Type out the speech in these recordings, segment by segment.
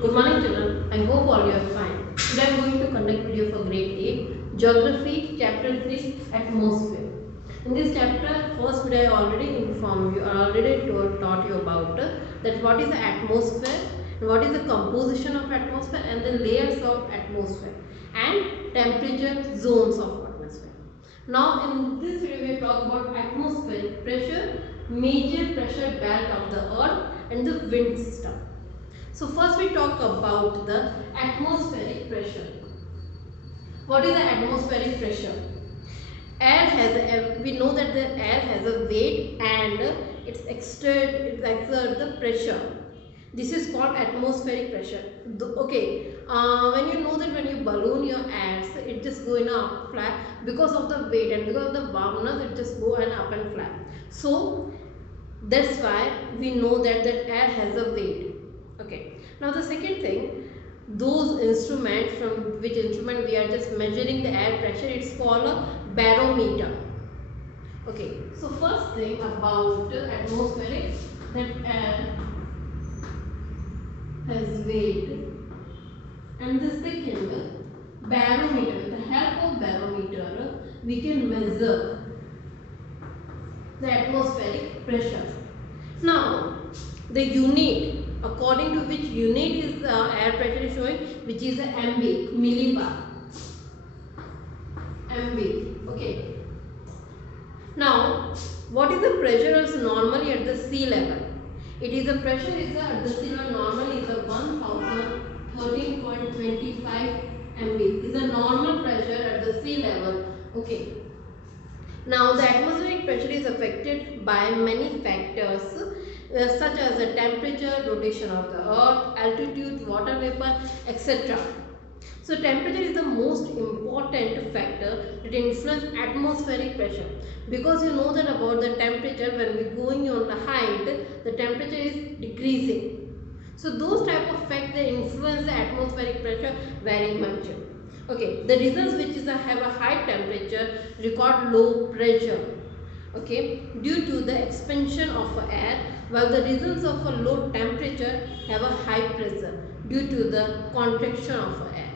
Good morning children, I hope all you are fine. Today I am going to conduct video for grade 8, Geography, chapter 3, Atmosphere. In this chapter, first video I already informed you, I already taught you about that what is the atmosphere, and what is the composition of atmosphere and the layers of atmosphere and temperature zones of atmosphere. Now in this video we talk about atmospheric pressure, major pressure belt of the earth and the wind system. So first we talk about the atmospheric pressure. What is the atmospheric pressure? We know that the air has a weight and it exerts the pressure. This is called atmospheric pressure. When you know that when you balloon your air, so it just go in a flat because of the weight and because of the warmness, it just go and up and flat. So that's why we know that air has a weight. Okay. Now the second thing, those instruments from which instrument we are just measuring the air pressure, it's called a barometer. Okay. So first thing about atmospheric, that air has weight, and the second, barometer. With the help of barometer, we can measure the atmospheric pressure. Now the unit, according to which unit is air pressure is showing, which is the MB, millibar. MB. Okay. Now what is the pressure is normally at the sea level? It is the pressure is at the sea level normally is a 1013.25 MB is the normal pressure at the sea level. Okay. Now the atmospheric pressure is affected by many factors such as the temperature, rotation of the earth, altitude, water vapor, etc. So temperature is the most important factor that influences atmospheric pressure, because you know that about the temperature, when we going on the height, the temperature is decreasing. So those type of factors influence the atmospheric pressure very much. Okay, the regions which have a high temperature record low pressure. Okay, due to the expansion of air, while the regions of a low temperature have a high pressure due to the contraction of air.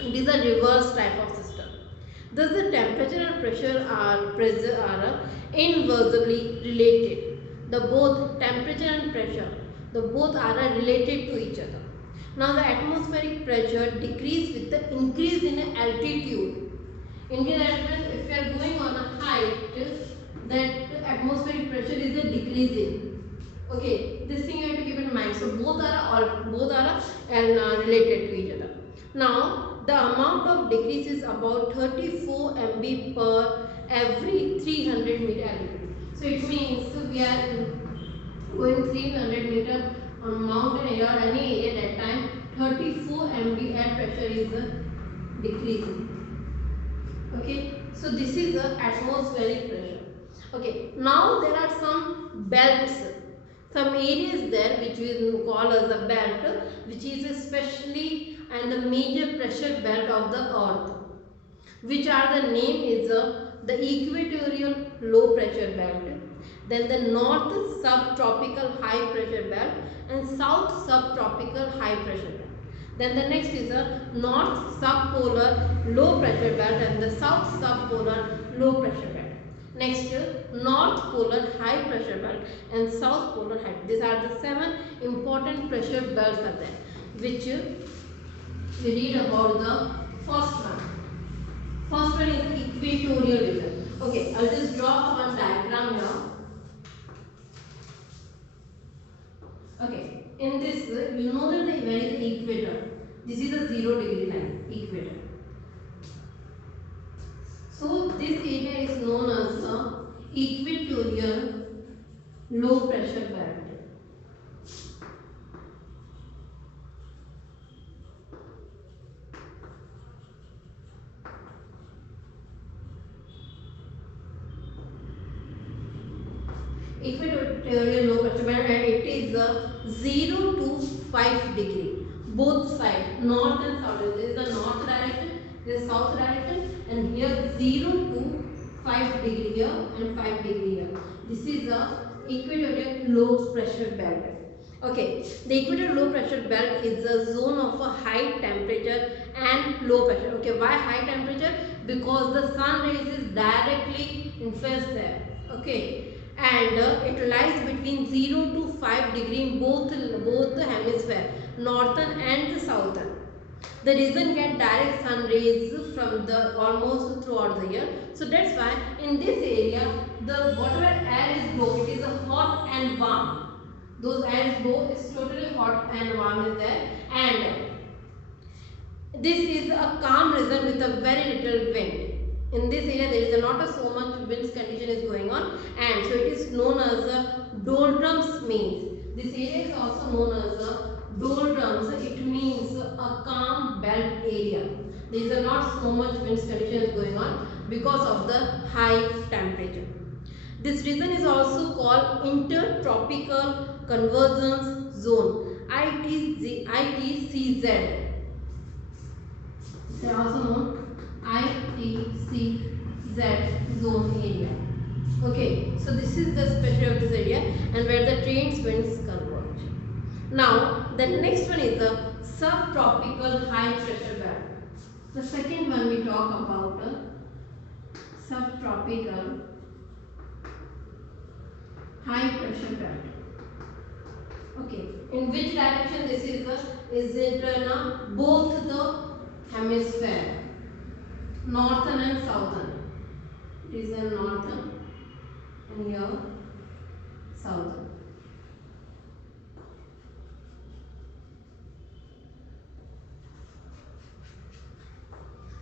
It is a reverse type of system. Thus the temperature and pressure are inversely related. The both temperature and pressure, the both are related to each other. Now the atmospheric pressure decrease with the increase in altitude. Increase altitude, if you are going on a height, that atmospheric pressure is a decreasing. Okay, this thing you have to keep in mind. So both are related to each other. Now the amount of decrease is about 34 MB per every 300 meter altitude. So it means we are going 300 meter on mountain area or any area that time, 34 MB air pressure is decreasing. Okay, so this is the atmospheric pressure. Okay, now there are some belts, some areas there which we call as a belt, which is especially and the major pressure belt of the earth, which are the name is the equatorial low pressure belt, then the north subtropical high pressure belt and south subtropical high pressure belt. Then the next is the north subpolar low pressure belt and the south subpolar low pressure belt. Next, north polar high pressure belt and south polar high. These are the 7 important pressure belts are there, which we read about the first one. First one is the equatorial region. Okay, I'll just draw one diagram here. Okay, in this you know that where is the equator? This is a 0-degree line, equator. So this area is known as the equatorial low pressure belt. Equatorial low pressure belt, and it is 0 to 5 degree, both sides, north and south. This is the north direction, this is south direction, and here 0 to 5 degree here and 5 degree here. This is the equatorial low pressure belt. Okay, the equator low pressure belt is a zone of a high temperature and low pressure. Okay, why high temperature? Because the sun rays is directly influence there. Okay, and it lies between 0 to 5 degree in both the hemisphere, northern and the southern. The reason get direct sun rays from the almost throughout the year. So that's why in this area the whatever air is blow, it is a hot and warm. Those air is blow is totally hot and warm is there, and this is a calm region with a very little wind. In this area there is not a so much winds condition is going on, and so it is known as a doldrums means. This area is also known as a doldrums. It means a calm belt area. There is not so much winds condition is going on because of the high temperature. This region is also called intertropical convergence zone, ITCZ. They are also known ITCZ zone area. Okay, so this is the special of this area and where the trades winds converge. Now the next one is the subtropical high pressure belt. The second one we talk about subtropical high pressure belt. Okay, in which direction this is the? Is it both the hemisphere, northern and southern? It is a northern and here southern.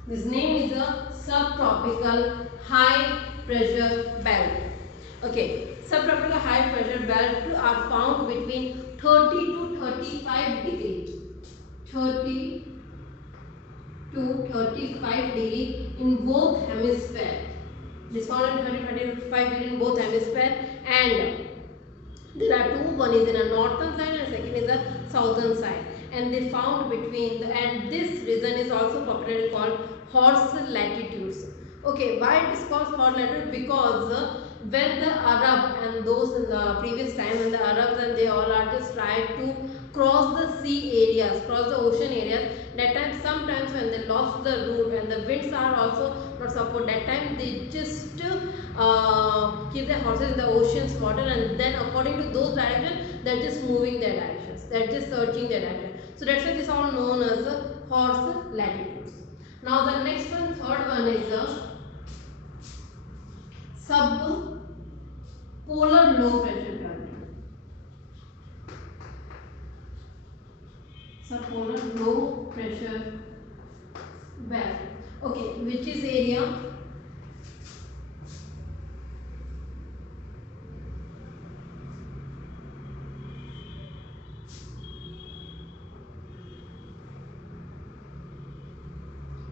This name is a subtropical high pressure belt. Okay, subtropical high pressure belt are found between 30 to 35 degree. 30 to 35 degree in both hemisphere. This found in 30-35 degree in both hemisphere, and there are two. One is in a northern side and second is a southern side. And they found between the, and this region is also popularly called horse latitudes. Okay, why it is called horse latitude? Because when the Arab and those in the previous time when the Arabs and they all are just tried to cross the sea areas, cross the ocean areas, that time sometimes when they lost the route and the winds are also not support, that time they just keep their horses in the ocean's water, and then according to those directions they are just moving their directions, they are just searching their direction. So that's why this is all known as horse latitudes. Now the next one, third one is subpolar low pressure belt. Subpolar low pressure belt. Okay, which is area?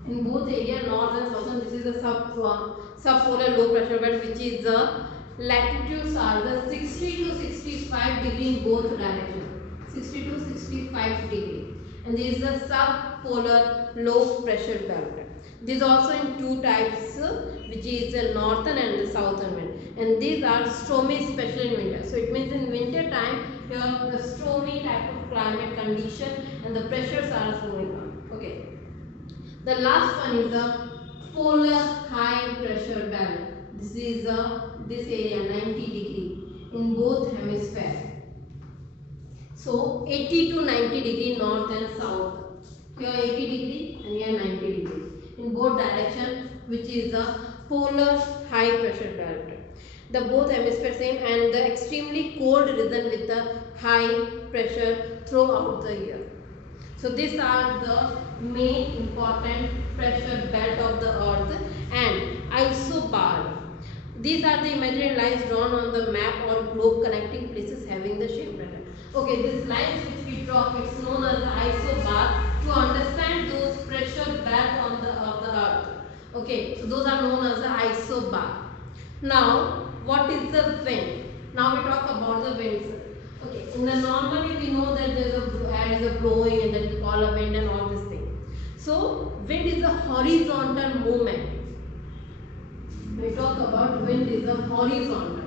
In both area, north and southern, this is a subpolar low pressure belt, which is the latitudes are the 60 to 65 degree in both directions. 60 to 65 degree. And this is the subpolar low pressure belt. This is also in two types, which is the northern and the southern wind. And these are stormy, especially in winter. So it means in winter time, here the stormy type of climate condition and the pressures are going on. Okay. The last one is the polar high pressure belt. This is this area 90 degree in both hemisphere. So 80 to 90 degree north and south. Here 80 degree and here 90 degree in both direction, which is the polar high pressure belt. The both hemisphere same, and the extremely cold region with the high pressure throughout the year. So these are the main important pressure belt of the earth. And isobar, these are the imaginary lines drawn on the map or globe connecting places having the same pattern. Okay, these lines which we draw, it's known as the isobar to understand those pressure belt on the of the earth. Okay, so those are known as the isobar. Now, what is the wind? Now we talk about the winds. Okay, in the normally we know that there is a air is a blowing and then we call a wind and all this thing. So wind is a horizontal movement. We talk about wind is a horizontal.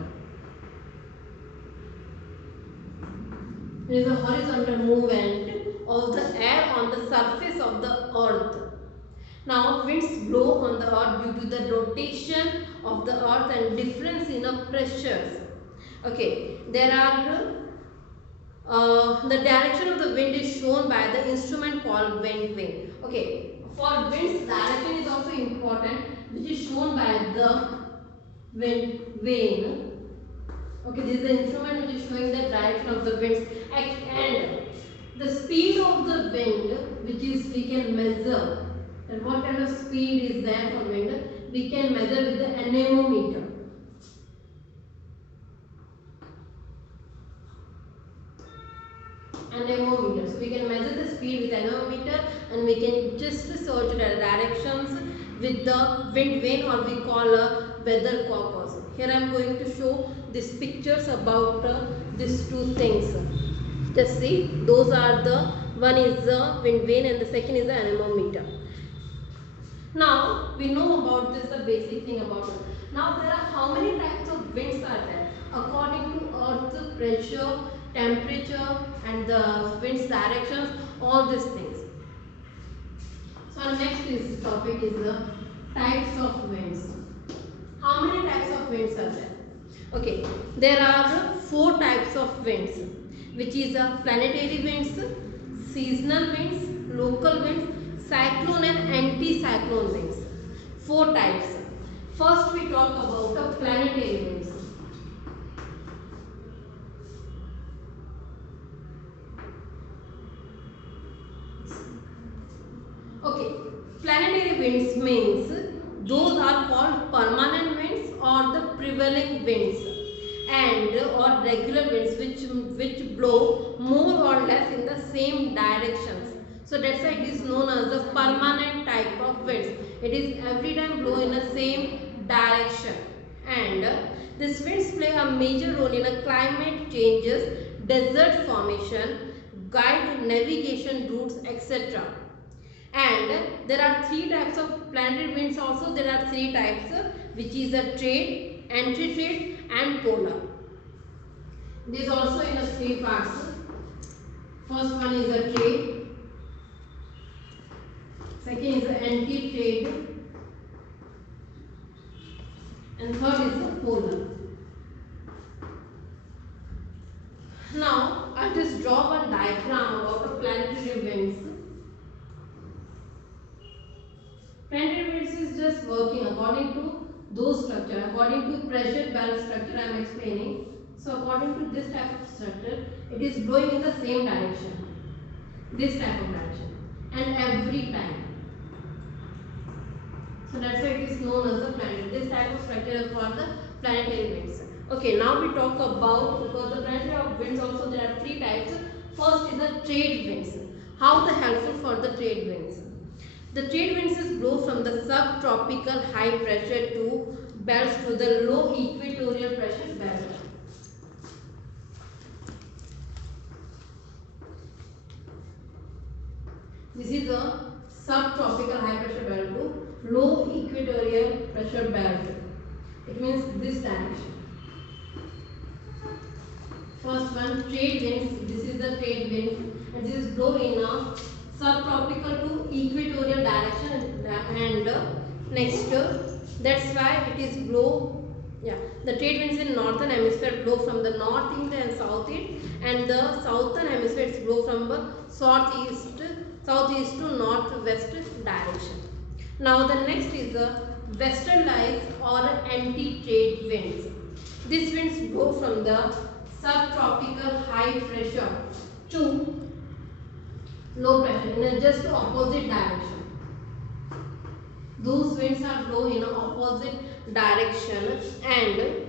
It is a horizontal movement of the air on the surface of the earth. Now winds blow on the earth due to the rotation of the earth and difference in pressures. Okay, there are the direction of the wind is shown by the instrument called wind vane. Okay, for wind's direction is also important, which is shown by the wind vane. Okay, this is the instrument which is showing the direction of the winds, and the speed of the wind, which is we can measure, and what kind of speed is there for wind, we can measure with the anemometer. Anemometer. So we can measure the speed with anemometer, and we can just search the directions with the wind vane, or we call a weathercock also. Here I am going to show these pictures about these two things. Just see, those are the, one is the wind vane and the second is the anemometer. Now we know about this, the basic thing about it. Now there are how many types of winds are there according to earth's pressure, temperature and the wind's directions, all these things. So our next topic is the types of winds. How many types of winds are there? Okay, there are 4 types of winds, which is planetary winds, seasonal winds, local winds, cyclone and anti-cyclone winds. 4 types. First we talk about the planetary winds. Okay, planetary winds means those are called permanent winds or the prevailing winds, and or regular winds which blow more or less in the same directions. So that's why it is known as the permanent type of winds. It is every time blow in the same direction, and these winds play a major role in a climate changes, desert formation, guide navigation routes, etc. And there are 3 types of planetary winds also. There are 3 types, which is a trade, anti-trade and polar. This also in a 3 parts. First one is a trade, second is the anti-trade, and third is the polar. Now I'll just draw one diagram about the planetary winds. Planetary winds is just working according to those structure, according to pressure belt structure I am explaining. So according to this type of structure, it is blowing in the same direction, this type of direction, and every time. So that's why it is known as the planetary. This type of structure is called the planetary winds. Okay, now we talk about, because the planetary winds also there are 3 types. First is the trade winds. How the helpful for the trade winds? The trade winds is blow from the subtropical high pressure to belts to the low equatorial pressure belt. This is the subtropical high pressure belt to low equatorial pressure belt. It means this direction. First one, trade winds. This is the trade wind, and this is blow in a subtropical to equatorial direction, and next that's why it is blow, the trade winds in northern hemisphere blow from the northeast and southeast, and the southern hemisphere blow from the southeast to northwest direction. Now the next is the westerlies or anti-trade winds. These winds blow from the subtropical high pressure to low pressure in a just opposite direction. Those winds are blow in a opposite direction, and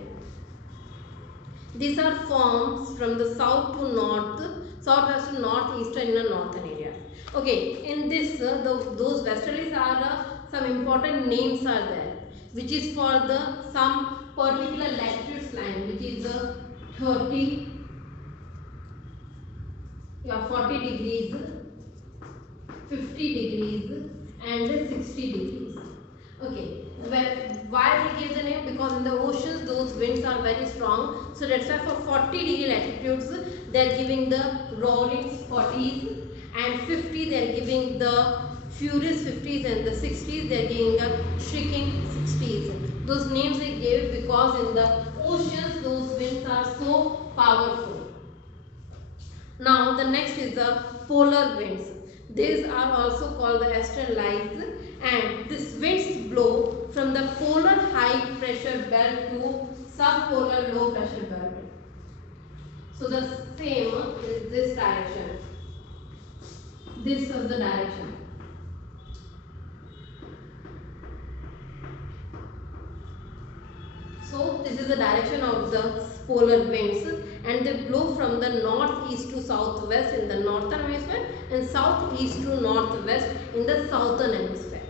these are forms from the south to north, southwest to northeastern in a northern area. Okay, in this those westerlies are some important names are there, which is for the some particular latitude line, which is the 40 degrees, 50 degrees and 60 degrees. Okay, Why we gave the name? Because in the oceans those winds are very strong. So that's why for 40-degree latitudes they are giving the roaring 40s, and 50 they are giving the furious 50s, and the 60s they are giving the shrieking 60s. Those names they gave because in the oceans those winds are so powerful. Now the next is the polar winds. These are also called the astralites, and these winds blow from the polar high pressure belt to subpolar low pressure belt. So the same is this direction. This is the direction. So this is the direction of the polar winds, and they blow from the northeast to southwest in the northern hemisphere and southeast to northwest in the southern hemisphere.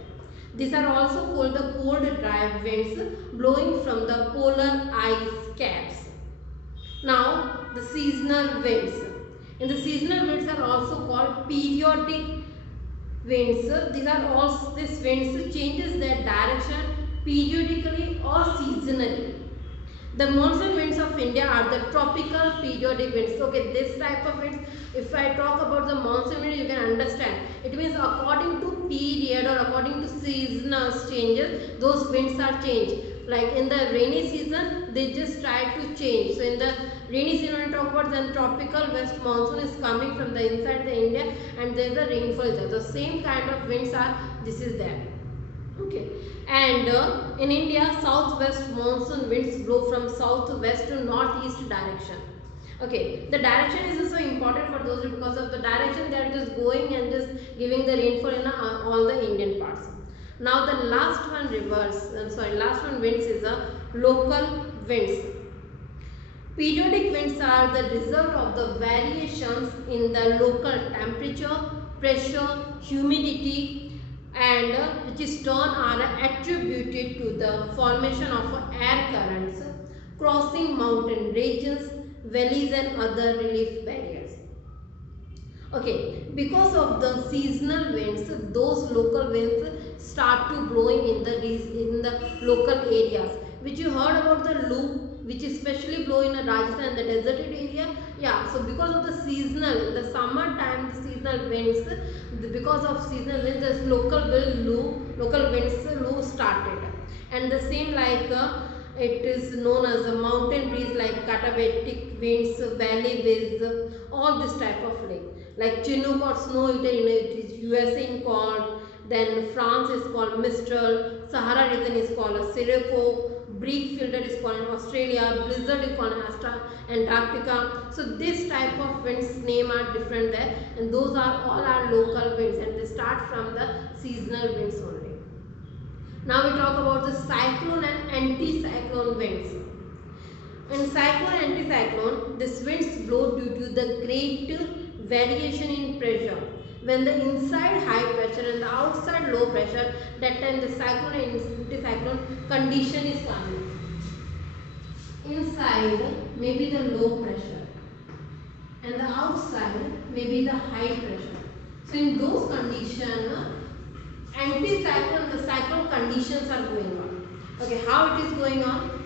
These are also called the cold dry winds blowing from the polar ice caps. Now the seasonal winds. And the seasonal winds are also called periodic winds. These winds changes their direction periodically or seasonally. The monsoon winds of India are the tropical periodic winds. Okay, this type of winds, if I talk about the monsoon wind, you can understand. It means according to period or according to seasonal changes, those winds are changed. Like in the rainy season, they just try to change. So in the rainy season, when I talk about, then tropical west monsoon is coming from the inside the India, and there is a rainfall there. The same kind of winds are, this is there. Okay, and in India, southwest monsoon winds blow from southwest to northeast direction. Okay, the direction is also important for those because of the direction they are just going and just giving the rainfall in all the Indian parts. Now the last one last one winds is a local winds. Periodic winds are the result of the variations in the local temperature, pressure, humidity, and which is turn are attributed to the formation of air currents crossing mountain ranges, valleys and other relief barriers. Okay, because of the seasonal winds, those local winds start to blowing in the local areas. Which you heard about the Loo, which especially blow in Rajasthan, the deserted area. Yeah, so because of the seasonal, in the summer time, the seasonal winds, because of seasonal winds, the local winds Loo started, and the same like it is known as a mountain breeze like katabatic winds, valley winds, all this type of like Chinook or snow eater in it is USA called, then France is called Mistral, Sahara region is called a Sirocco, Bleak filter is called in Australia, blizzard is called in Antarctica. So this type of winds name are different there, and those are all our local winds, and they start from the seasonal winds only. Now we talk about the cyclone and anticyclone winds. In cyclone and anticyclone, these winds blow due to the great variation in pressure. When the inside high pressure and the outside low pressure, that time the cyclone and anticyclone condition is coming. Inside may be the low pressure and the outside may be the high pressure. So in those conditions, anticyclone, the cyclone conditions are going on. Okay, how it is going on?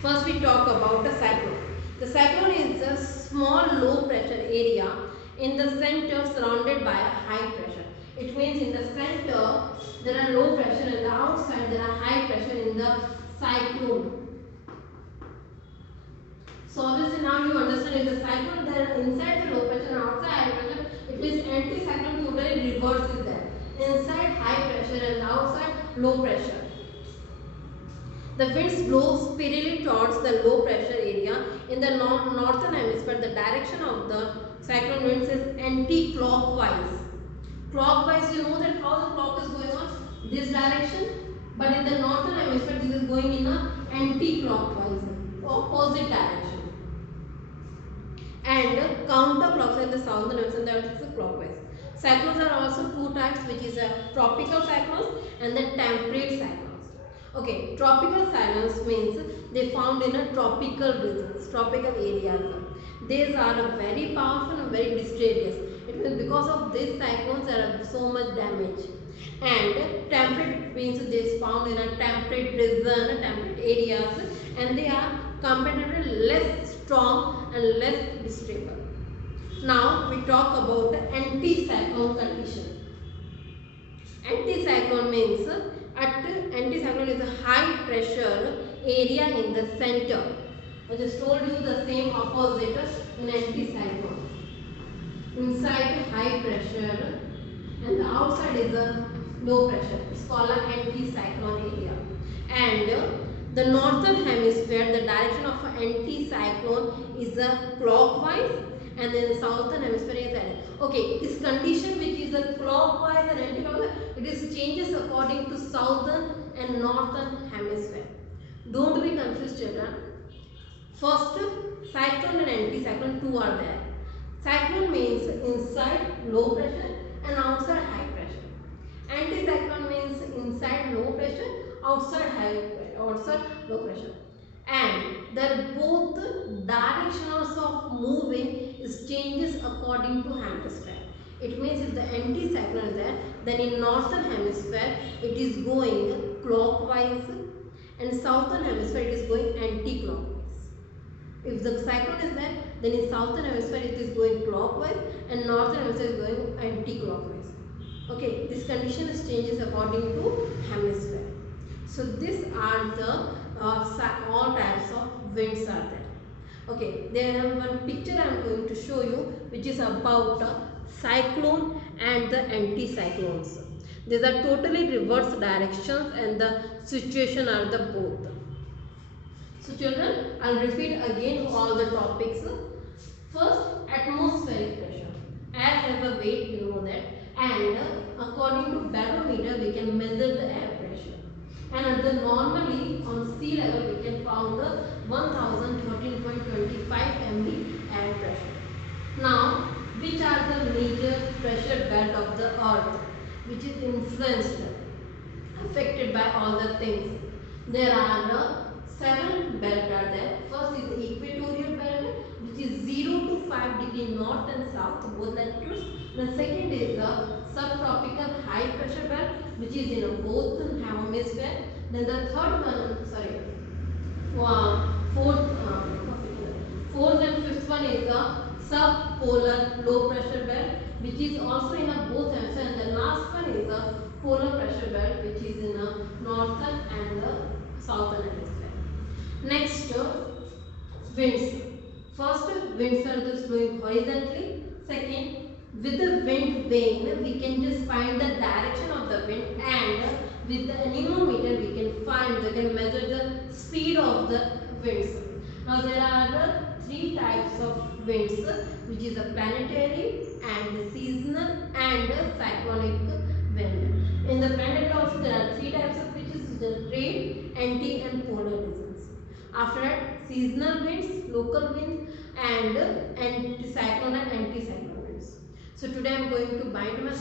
First we talk about the cyclone. The cyclone is a small low pressure area in the center surrounded by a high pressure. It means in the center there are low pressure and the outside there are high pressure in the cyclone. So obviously now you understand if the cyclone there inside the low pressure and outside high pressure, it means anticyclone totally reverse is there. Inside high pressure and outside low pressure. The winds blow spirally towards the low pressure area in the northern hemisphere. The direction of the cyclone winds is anti-clockwise. Clockwise, you know that how the clock is going on this direction, but in the northern hemisphere this is going in a anti-clockwise, opposite direction, and counterclockwise in the southern hemisphere, that is clockwise. Cyclones are also two types, which is a tropical cyclones and the temperate cyclones. Okay, tropical cyclones means they found in a tropical regions, tropical areas. These are very powerful and very mysterious. It means because of these cyclones there are so much damage. And temperate means it is found in a temperate region, temperate areas, and they are comparatively less strong and less stable. Now we talk about the anticyclone condition. Anticyclone means anticyclone is a high pressure area in the center. I just told you the same opposite in anticyclone. Inside high pressure and the outside is a low pressure. It's called an anticyclone area. And the northern hemisphere, the direction of an anticyclone is a clockwise, and then the southern hemisphere is anti. Okay, this condition which is a clockwise and anti-clockwise, it is changes according to southern and northern hemisphere. Don't be confused, children. First, cyclone and anticyclone, two are there. Cyclone means inside low pressure and outside high pressure. Anticyclone means inside low pressure, outside low pressure. And their both directions of moving is changes according to hemisphere. It means if the anticyclone is there, then in northern hemisphere it is going clockwise, and southern hemisphere it is going anti-clockwise. If the cyclone is there, then in southern hemisphere it is going clockwise and northern hemisphere is going anti-clockwise. Okay, this condition is changes according to hemisphere. So these are the all types of winds are there. Okay, there are one picture I am going to show you which is about cyclone and the anticyclones. These are totally reverse directions and the situation are the both. So children, I will repeat again all the topics. First, atmospheric pressure. Air has a weight, you know that, and according to barometer we can measure the air pressure. And normally on sea level we can found 1013.25 MB air pressure. Now, which are the major pressure belt of the earth which is influenced, affected by all the things? There are 7 belts are there. First is the equatorial belt which is 0 to 5 degree north and south, both latitudes. The second is the subtropical high pressure belt which is in both hemisphere. Then the third one, fourth and fifth one is the subpolar low pressure belt which is also in both hemisphere. And the last one is the polar pressure belt which is in northern and the southern hemisphere. Next, winds. First, winds are just blowing horizontally. Second, with the wind vane, we can just find the direction of the wind, and with the anemometer, we can measure the speed of the winds. Now, there are 3 types of winds, which is a planetary and seasonal and cyclonic wind. In the planetary also, there are 3 types of winds, the trade, anti, and polar regions. After that, seasonal winds, local winds, and anticyclone and anticyclone winds. So today I am going to bind my